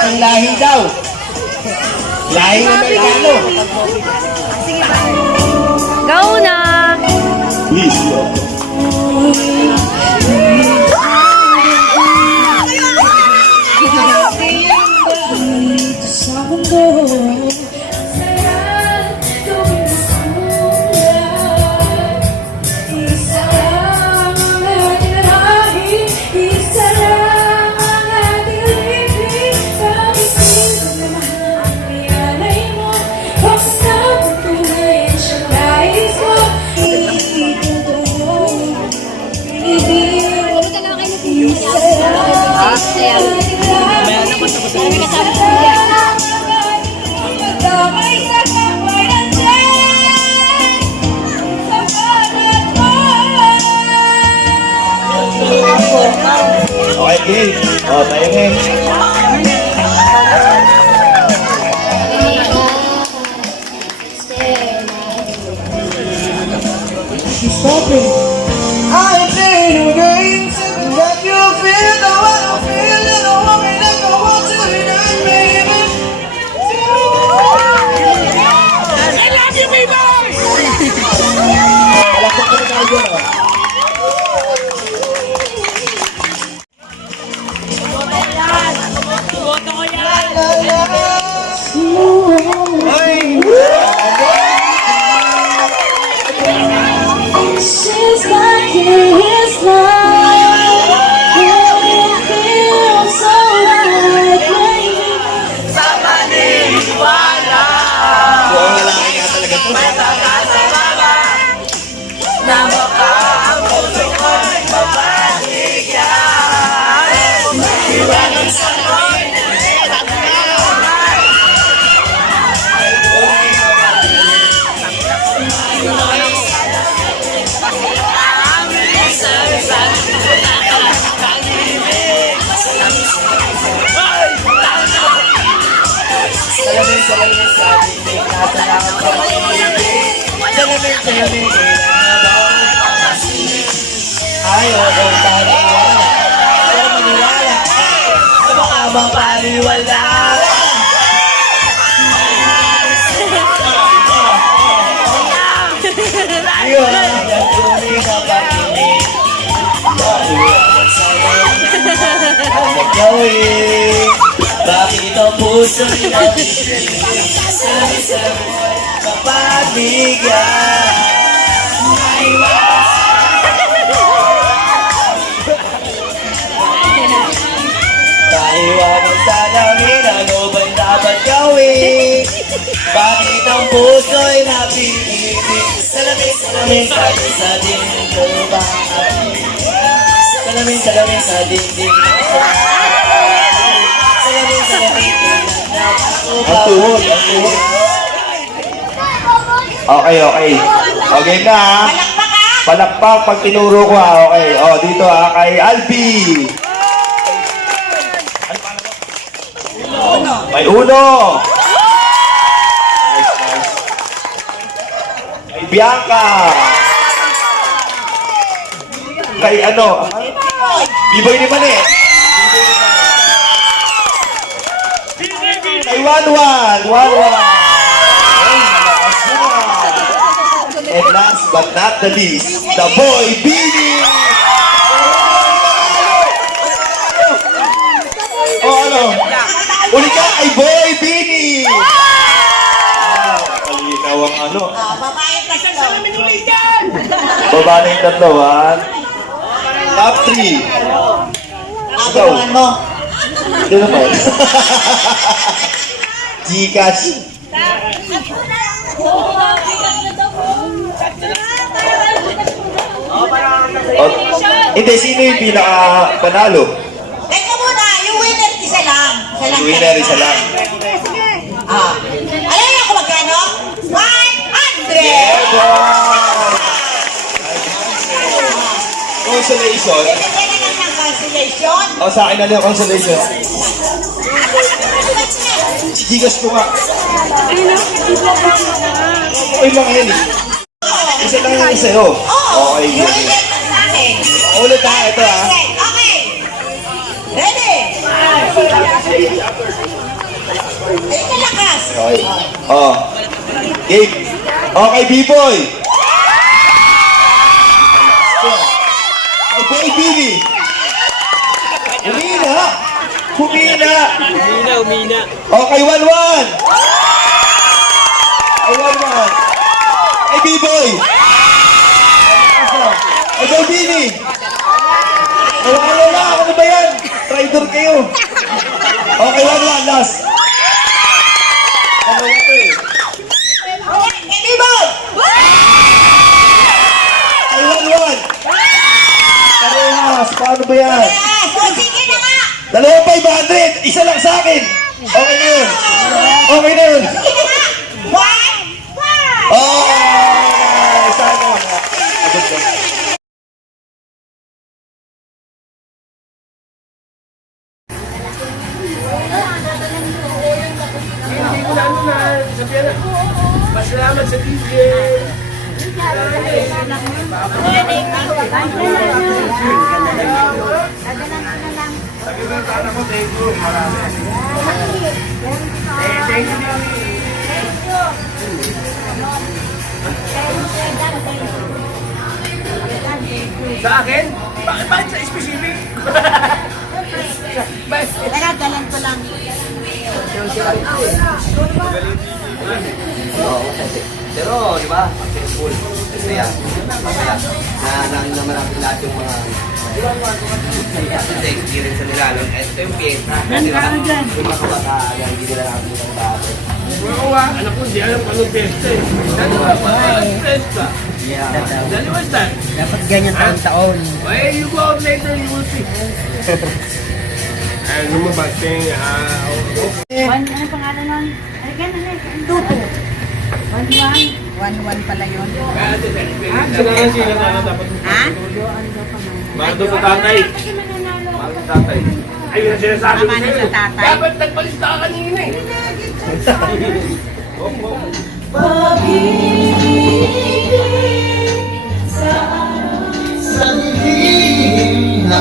Ang lahi daw. Lahi Amerikano. Go na! Please, okay, oh, tayo ngayon. I think again that you feel the way I feel, you know what I mean, I want to tonight, baby. I love you, people! She's like his love, it feels so right, baby. Sa paniniwala, buong lalaki nga talaga to. Masakasarama na baka ang puso ko'y mapaligyan. Iwanan sa akin at kamay. Salamin sa dingding, nasa lang ang pag-ibig. Salamin, kailan na ba? Ayaw kong paniwala, pero maniwala, sa baka mapaniwala. Iwan ang tuloy na pag-ibig. Iwan sa'yo ang nagawin. Bakit ang puso'y nag-ibig sa buhay kapatigan? Naiwanan sa namin, ano ba'y dapat gawin? Bakit ang puso'y napipibig? Salamin sa dingding ko ba? Salamin sa dingding ko ba? Ang tuhod. Okay. Okay na ha. Palakpak pag tinuro ko ha. Okay. O, dito ha. Kay Albi. May uno. Nice. Kay Bianca. Kay ano? Biboy ni Mani. 1-1. 1-1. Ay, malakas na. And last but not the least, the boy Bini. Oh, ano? Uli ka kay Boy Bini. Kalinaw ang ano. Babayad na siya sa amin ulit. Baba na yung tatlo, ha? Top 3. Agawan mo. Sino ba? Gcash. Hindi, sino yung pinaka-panalo? Teka muna, yung winner isa lang. Yung winner, isa lang. Alam niyo kung magkano? 100! Consolation. Bigyan na lang ng cancellation. O, sa akin na lang yung consolation. Gcash ko nga. Okay lang yan eh. Isa lang yung sa'yo. Oo, Okay, yung okay. winner sa akin. Ulit ha, ito ha. Okay. Ready? Ay, kalakas. Okay. Oh. Game. Okay, B-boy. Oh, boy, Bini. Humina. Humina. Umina. Okay, 1-1. Ay, 1-1. Ay, B-boy. Ay, boy, Bini. Wala, ano ba yan? Traitor kayo. Okay, 1-1, last. Ano ito eh? Baby boy! Ay, 1-1. Parehas, paano ba yan? Yes! O, sige na nga! Dalawang 500, isa lang sa akin. Okay na yun. Okay na yun. Sige na nga! 1! Oh! Sana. Abot ko. Pasalamat sa DJ. Sa akin? Bakit sa specific? Nagagalan ko lang. Pero, di ba, successful. Kasi yan, masaya. Naanan naman natin lahat yung mga sa experience na nila. Ito yung fiesta. Di ba? Yung mga kabataan, hindi nila natin yung kabataan. Oo nga, anak ko, di alam kung anong pesta eh. Dali ba? Anong pesta? Dali ba sta? Dapat ganyan taon-taon. Well, you go out later, you will see. Ano mo ba, Ting? Ano pangalan nun? Tuto. 1-1 pala yun. Sila nga sila na dapat. Ha? Mahal daw sa tatay. Mahal sa tatay. Ayun ang sinasabi ko Tama na sa'yo. sa tatay. Dapat nagpalista ka kanina eh. Sa dilim na